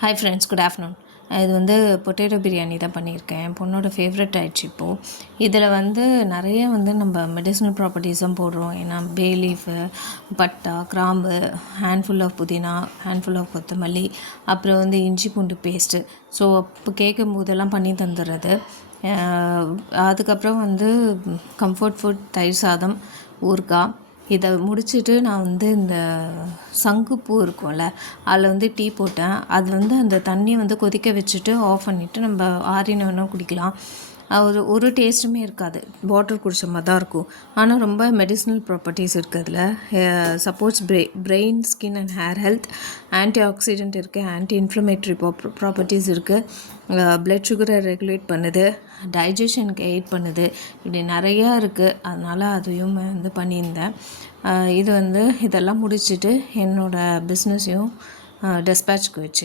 Hi friends, good afternoon. இது வந்து potato biryani தான் பண்ணியிருக்கேன். என் பொண்ணோட ஃபேவரட் ஆயிடுச்சு இப்போது. இதில் வந்து நிறைய நம்ம மெடிசினல் ப்ராப்பர்ட்டிஸும் போடுறோம். ஏன்னா பே லீஃபு, பட்டா, கிராம்பு, ஹேண்ட்ஃபுல் ஆஃப் புதினா, ஹேண்ட்ஃபுல் ஆஃப் கொத்தமல்லி, அப்புறம் இஞ்சி பூண்டு பேஸ்ட்டு. ஸோ இப்போ கேட்கும் போதெல்லாம் பண்ணி தந்துடுறது. அதுக்கப்புறம் கம்ஃபர்ட் ஃபுட், தயிர் சாதம், ஊறுகாய். இதை முடிச்சுட்டு நான் இந்த சங்குப்பூ இருக்கும்ல, அதில் டீ போட்டேன். அது அந்த தண்ணியை கொதிக்க வச்சுட்டு ஆஃப் பண்ணிவிட்டு நம்ம ஆறின வேணால் குடிக்கலாம். ஒரு டேஸ்ட்டுமே இருக்காது, வாட்டர் குடித்த மாதிரி தான் இருக்கும். ஆனால் ரொம்ப மெடிசினல் ப்ராப்பர்ட்டிஸ் இருக்குது அதில். Suppose brain, skin and hair health, anti accident இருக்குது, ஆன்டி இன்ஃப்ளமேட்ரி ப்ராப்பர்ட்டிஸ் இருக்குது, பிளட் சுகரை ரெகுலேட் பண்ணுது, டைஜஷனுக்கு எய்ட் பண்ணுது. இப்படி நிறையா இருக்குது. அதனால் அதையும் பண்ணியிருந்தேன். இதெல்லாம் முடிச்சுட்டு என்னோடய பிஸ்னஸையும் டெஸ்பேட்ச்க்கு வச்சு